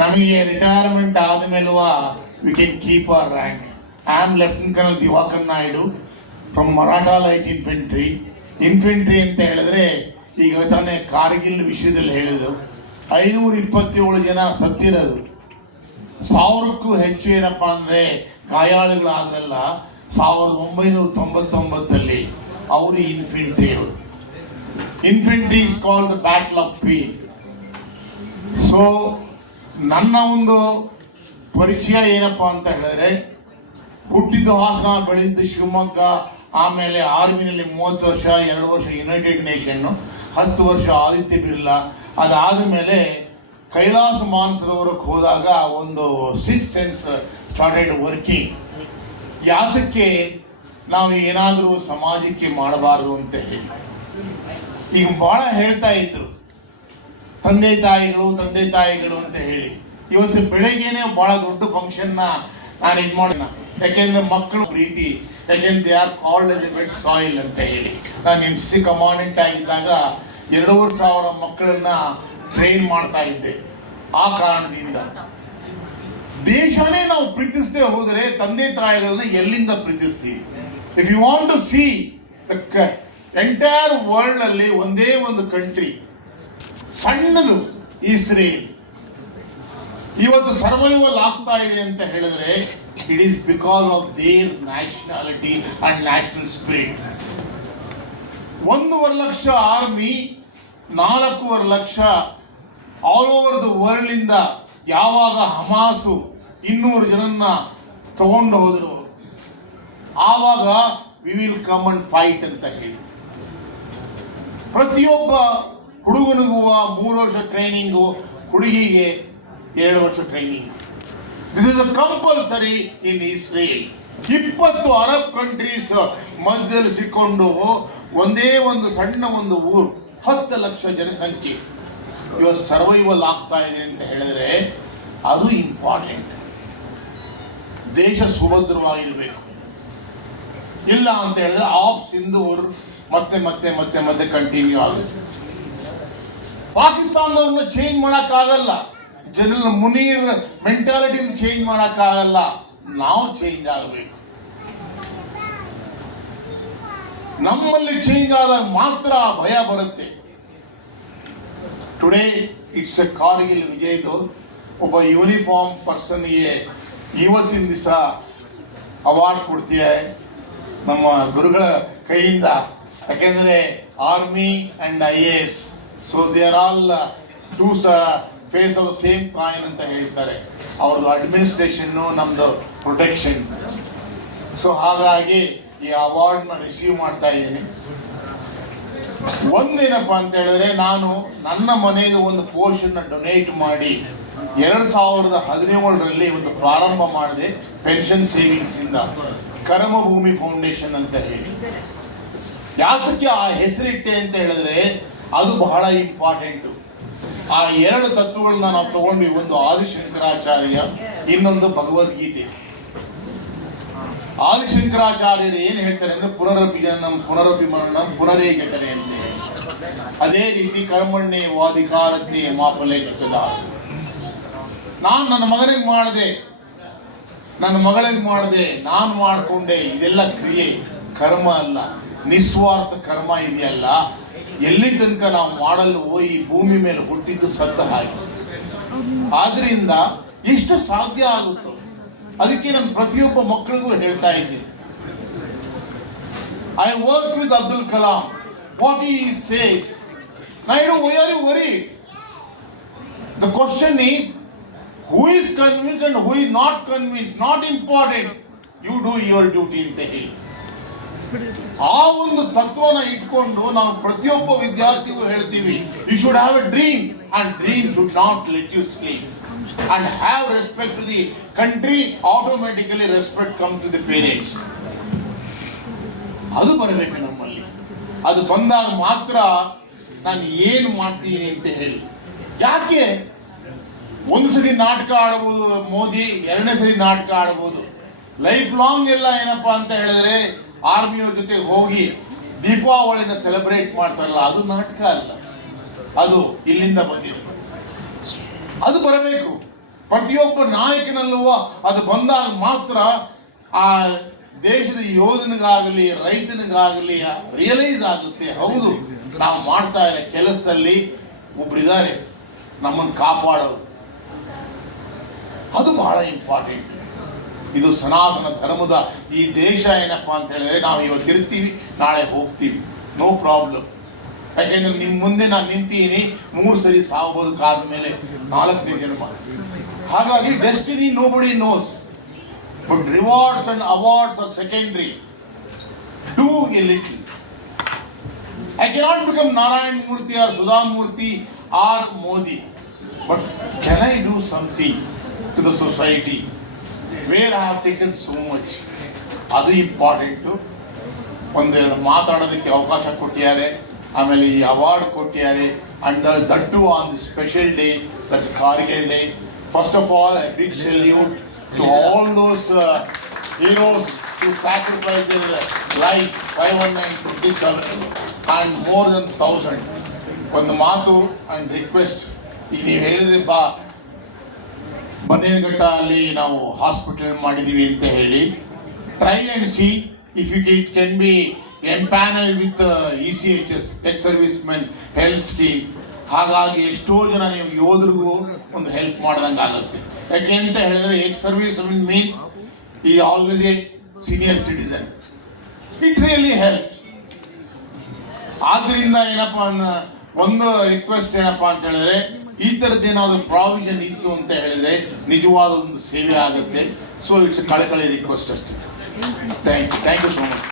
ನಮಗೆ ರಿಟೈರ್ಮೆಂಟ್ ಆದಮೇಲೂ we can keep our rank. I am lieutenant colonel Diwakar Naidu from Maratha light infantry. Infantry ಅಂತ ಹೇಳಿದ್ರೆ ಈಗ ತಾನೇ ಕಾರ್ಗಿಲ್ ವಿಷಯದಲ್ಲಿ ಹೇಳಿದ್ರು 527 ಜನ ಸತ್ತಿರೋದು, 1000ಕ್ಕೂ ಹೆಚ್ಚು ಏನಪ್ಪ ಅಂದರೆ ಗಾಯಾಳುಗಳಾದ್ರಲ್ಲ 1999 ಅವರು ಇನ್ಫೆಂಟ್ರಿ. ಅವರು infantry is called the battle of peel. So ನನ್ನ ಒಂದು ಪರಿಚಯ ಏನಪ್ಪ ಅಂತ ಹೇಳಿದ್ರೆ, ಹುಟ್ಟಿದ್ದು ಹಾಸನ, ಬೆಳೆದಿದ್ದು ಶಿವಮೊಗ್ಗ, ಆಮೇಲೆ ಆರ್ಮಿನಲ್ಲಿ 30 ವರ್ಷ, 2 ವರ್ಷ ಯುನೈಟೆಡ್ ನೇಷನ್ನು, 10 ವರ್ಷ ಆದಿತ್ಯ ಬಿರ್ಲಾ. ಅದಾದ ಮೇಲೆ ಕೈಲಾಸ ಮಾನಸರೋವರಕ್ಕೆ ಹೋದಾಗ ಒಂದು 6th ಸೆನ್ಸ್ ಸ್ಟಾರ್ಟೆಡ್ ವರ್ಕಿಂಗ್. ಯಾತಕ್ಕೆ ನಾವು ಏನಾದರೂ ಸಮಾಜಕ್ಕೆ ಮಾಡಬಾರದು ಅಂತ ಹೇಳಿ. ಈಗ ಭಾಳ ಹೇಳ್ತಾ ಇದ್ರು ತಂದೆ ತಾಯಿಗಳು ಅಂತ ಹೇಳಿ. ಇವತ್ತು ಬೆಳಗ್ಗೆನೆ ಭಾಳ ದೊಡ್ಡ ಫಂಕ್ಷನ್ನ ನಾನು ಇದು ಮಾಡೋಣ, ಯಾಕೆಂದ್ರೆ ಮಕ್ಕಳು ಪ್ರೀತಿ, ಯಾಕೆಂದ್ರೆ they are called as a wet soil ಅಂತ ಹೇಳಿ. ನಾನು NCC ಕಮಾಂಡೆಂಟ್ ಆಗಿದ್ದಾಗ 2,500 ಮಕ್ಕಳನ್ನ ಟ್ರೈನ್ ಮಾಡ್ತಾ ಇದ್ದೆ. ಆ ಕಾರಣದಿಂದ ದೇಶನೇ ನಾವು ಪ್ರೀತಿಸದೆ ಹೋದರೆ ತಂದೆ ತಾಯಿಗಳನ್ನ ಎಲ್ಲಿಂದ ಪ್ರೀತಿಸ್ತೀವಿ? If you want to see the entire world ಅಲ್ಲಿ ಒಂದೇ ಒಂದು ಕಂಟ್ರಿ ಸಣ್ಣದು, ಇಸ್ರೇಲ್, ಇವತ್ತು ಸರ್ವೈವಲ್ ಆಗ್ತಾ ಇದೆ ಅಂತ ಹೇಳಿದ್ರೆ it is because of their nationality and national spirit. 1.5 lakh army, 4.5 lakh all over the world ಇಂದ ಯಾವಾಗ ಹಮಾಸು 200 ಜನನ್ನ ತಗೊಂಡು ಹೋದ್ರು, ಆವಾಗ we will come and fight ಅಂತ ಹೇಳಿ. ಪ್ರತಿಯೊಬ್ಬ ಹುಡುಗನಿಗೂ 3 ವರ್ಷ ಟ್ರೈನಿಂಗು, ಹುಡುಗಿಗೆ 2 ವರ್ಷ training. This is a compulsory in Israel. 20 Arab countries ಮಧ್ಯದಲ್ಲಿ ಸಿಕ್ಕೊಂಡು ಒಂದೇ ಒಂದು ಸಣ್ಣ ಒಂದು ಊರು, 10 ಲಕ್ಷ ಜನಸಂಖ್ಯೆ ಇವತ್ತು ಸರ್ವೈವಲ್ ಆಗ್ತಾ ಇದೆ ಅಂತ ಹೇಳಿದ್ರೆ ಅದು ಇಂಪಾರ್ಟೆಂಟ್. ದೇಶ ಸುಭದ್ರವಾಗಿರ್ಬೇಕು. ಇಲ್ಲ ಅಂತ ಹೇಳಿದ್ರೆ ಆಫ್ ಸಿಂಧೂರ್ ಮತ್ತೆ ಕಂಟಿನ್ಯೂ ಆಗುತ್ತೆ. ಪಾಕಿಸ್ತಾನದವ್ರನ್ನ ಚೇಂಜ್ ಮಾಡೋಕ್ಕಾಗಲ್ಲ, ಜನರಲ್ ಮುನೀರ್ ಮೆಂಟಾಲಿಟಿನ ಚೇಂಜ್ ಮಾಡೋಕ್ಕಾಗಲ್ಲ. ನಾವು ಚೇಂಜ್ ಆಗಬೇಕು. ನಮ್ಮಲ್ಲಿ ಚೇಂಜ್ ಆದಾಗ ಮಾತ್ರ ಭಯ ಬರುತ್ತೆ. ಟುಡೇ ಇಟ್ಸ್ ಎ ಕಾರ್ಗಿಲ್ ವಿಜಯ್ದು ಒಬ್ಬ ಯೂನಿಫಾರ್ಮ್ ಪರ್ಸನ್ಗೆ ಇವತ್ತಿನ ದಿವಸ ಅವಾರ್ಡ್ ಕೊಡ್ತೀಯ ನಮ್ಮ ಗುರುಗಳ ಕೈಯಿಂದ. ಯಾಕೆಂದರೆ army and IAS, so they are all two face of the same coin ಅಂತ ಹೇಳ್ತಾರೆ. ಅವ್ರದ್ದು ಅಡ್ಮಿನಿಸ್ಟ್ರೇಷನ್ನು, ನಮ್ಮದು ಪ್ರೊಟೆಕ್ಷನ್. ಸೊ ಹಾಗಾಗಿ ಈ ಅವಾರ್ಡ್ನ ರಿಸೀವ್ ಮಾಡ್ತಾ ಇದ್ದೀನಿ. ಒಂದೇನಪ್ಪ ಅಂತ ಹೇಳಿದ್ರೆ, ನಾನು ನನ್ನ ಮನೆಗೆ ಒಂದು ಪೋರ್ಷನ್ನ ಡೊನೇಟ್ ಮಾಡಿ 2017ರಲ್ಲಿ ಒಂದು ಪ್ರಾರಂಭ ಮಾಡಿದೆ ಪೆನ್ಷನ್ ಸೇವಿಂಗ್ಸ್ ಇಂದ, ಕರ್ಮಭೂಮಿ ಫೌಂಡೇಶನ್ ಅಂತ ಹೇಳಿ. ಯಾತಕ್ಕೆ ಆ ಹೆಸರಿಟ್ಟೆ ಅಂತ ಹೇಳಿದ್ರೆ ಅದು ಬಹಳ ಇಂಪಾರ್ಟೆಂಟು. ಆ 2 ತತ್ವಗಳನ್ನ ನಾವು ತಗೊಂಡ್ವಿ. ಒಂದು ಆದಿಶಂಕರಾಚಾರ್ಯ, ಇನ್ನೊಂದು ಭಗವದ್ಗೀತೆ. ಆದಿಶಂಕರಾಚಾರ್ಯರು ಏನು ಹೇಳ್ತಾರೆ ಅಂದ್ರೆ ಪುನರಪಿ ಜನನಂ ಪುನರಪಿ ಮರಣಂ ಪುನರೇ ಘಟನೆ ಅಂತ. ಅದೇ ರೀತಿ ಕರ್ಮಣ್ಣೆ ವಾಧಿಕಾರಜ್ಞೆ ಮಾಫಲೆ ಕೃತದ. ನಾನು ನನ್ನ ಮಗನಿಗೆ ಮಾಡಿದೆ, ನನ್ನ ಮಗಳಿಗೆ ಮಾಡಿದೆ, ನಾನು ಮಾಡಿಕೊಂಡೆ, ಇದೆಲ್ಲ ಕ್ರಿಯೆ, ಕರ್ಮ ಅಲ್ಲ. ನಿಸ್ವಾರ್ಥ ಕರ್ಮ ಇದೆಯಲ್ಲ, ಎಲ್ಲಿ ತನಕ ನಾವು ಮಾಡಲು ಈ ಭೂಮಿ ಮೇಲೆ ಹುಟ್ಟಿದ್ದು ಸತ್ತ ಹಾಗೆ. ಆದ್ರಿಂದ ಎಷ್ಟು ಸಾಧ್ಯ ಆಗುತ್ತೋ ಅದಕ್ಕೆ ನಾನು ಪ್ರತಿಯೊಬ್ಬ ಮಕ್ಕಳಿಗೂ ಹೇಳ್ತಾ ಇದ್ದೀನಿ. I work with Abdul Kalam. What he said, Naidu, why are you worried? The question is, who is convinced and who is not convinced, not important. You do your duty ಅಂತ ಹೇಳಿ. ಆ ಒಂದು ತತ್ವನ ಇಟ್ಕೊಂಡು ನಾವು ಪ್ರತಿಯೊಬ್ಬ ವಿದ್ಯಾರ್ಥಿಗೂ ಹೇಳ್ತೀವಿ, you should have a dream and dream should not let you sleep and have respect to the country. Automatically respect come to the parents. ಅದು ಬರಬೇಕು ನಮ್ಮಲ್ಲಿ. ಅದು ಬಂದಾಗ ಮಾತ್ರ ನಾನು ಏನು ಮಾಡ್ತೀನಿ ಅಂತ ಹೇಳಿ. ಯಾಕೆ ಒಂದು ಸರಿ ನಾಟಕ ಆಡಬಹುದು ಮೋದಿ, 2ನೇ ಸರಿ ನಾಟಕ ಆಡಬಹುದು. ಲೈಫ್ ಲಾಂಗ್ ಎಲ್ಲ ಏನಪ್ಪಾ ಅಂತ ಹೇಳಿದ್ರೆ ಆರ್ಮಿಯವ್ರ ಜೊತೆ ಹೋಗಿ ದೀಪಾವಳಿನ ಸೆಲೆಬ್ರೇಟ್ ಮಾಡ್ತಾರಲ್ಲ, ಅದು ನಾಟಕ ಅಲ್ಲ, ಅದು ಇಲ್ಲಿಂದ ಬಂದಿದೆ. ಅದು ಬರಬೇಕು. ಪ್ರತಿಯೊಬ್ಬ ನಾಯಕನಲ್ಲೂ ಅದು ಬಂದಾಗ ಮಾತ್ರ ಆ ದೇಶದ ಯೋಧನಿಗಾಗಲಿ ರೈತನಿಗಾಗಲಿ ರಿಯಲೈಸ್ ಆಗುತ್ತೆ, ಹೌದು ನಾವು ಮಾಡ್ತಾ ಇರೋ ಕೆಲಸದಲ್ಲಿ ಒಬ್ರಿದ್ದಾರೆ ನಮ್ಮನ್ನು ಕಾಪಾಡೋರು. ಅದು ಬಹಳ ಇಂಪಾರ್ಟೆಂಟ್. ಇದು ಸನಾತನ ಧರ್ಮದ ಈ ದೇಶ. ಏನಪ್ಪಾ ಅಂತ ಹೇಳಿದ್ರೆ ನಾವು ಇವತ್ತಿರ್ತೀವಿ, ನಾಳೆ ಹೋಗ್ತೀವಿ, ನೋ ಪ್ರಾಬ್ಲಮ್. ಯಾಕೆಂದ್ರೆ ನಿಮ್ಮ ಮುಂದೆ ನಾನು ನಿಂತೀನಿ, 3 ಸರಿ ಸಾವು ಬದುಕಾದ ಮೇಲೆ 4ನೇ ಜನ್ಮ. ಹಾಗಾಗಿ destiny nobody knows, but rewards and awards are secondary. Do a little. I cannot become Narayan Murthy or Sudha Murthy or Modi, but can I do something to the society where I have taken so much? ಅದು important. ಒಂದೆರಡು ಮಾತಾಡೋದಕ್ಕೆ ಅವಕಾಶ ಕೊಟ್ಟಿದ್ದಾರೆ, ಆಮೇಲೆ ಈ award ಕೊಟ್ಟಿದ್ದಾರೆ, and that to on the special day, that's Kargil day. First of all a big salute to all those heroes who sacrificed their life 527 and more than 1000. ಒಂದು ಮಾತು ಅಂಡ್ ರಿಕ್ವೆಸ್ಟ್, ಈಗ ನೀವು ಹೇಳಿದ್ರೆ ಬನ್ನೇರುಘಟ್ಟ ಅಲ್ಲಿ ನಾವು ಹಾಸ್ಪಿಟಲ್ ಮಾಡಿದ್ದೀವಿ ಅಂತ ಹೇಳಿ, try and C if it can be empanel with ECHS, ex service men health scheme. ಹಾಗಾಗಿ ಎಷ್ಟೋ ಜನ ನೀವು ಯೋಧರಿಗೂ ಒಂದು ಹೆಲ್ಪ್ ಮಾಡ್ದಂಗೆ ಆಗುತ್ತೆ. ಯಾಕೆ ಅಂತ ಹೇಳಿದ್ರೆ ಎಕ್ಸ್ ಸರ್ವಿಸ್ ಮೀನ್ ಈ always A senior citizen. It really help. ಆದ್ರಿಂದ ಏನಪ್ಪಾ ಒಂದು ರಿಕ್ವೆಸ್ಟ್ ಏನಪ್ಪಾ ಅಂತ ಹೇಳಿದ್ರೆ, ಈ ಥರದ್ದೇನಾದ್ರೂ ಪ್ರಾವಿಷನ್ ಇತ್ತು ಅಂತ ಹೇಳಿದ್ರೆ ನಿಜವಾದ ಒಂದು ಸೇವೆ ಆಗುತ್ತೆ. ಸೊ ಇಟ್ಸ್ ಕಳಕಳಿ ರಿಕ್ವೆಸ್ಟ್ ಅಷ್ಟೇ. Thank you so much.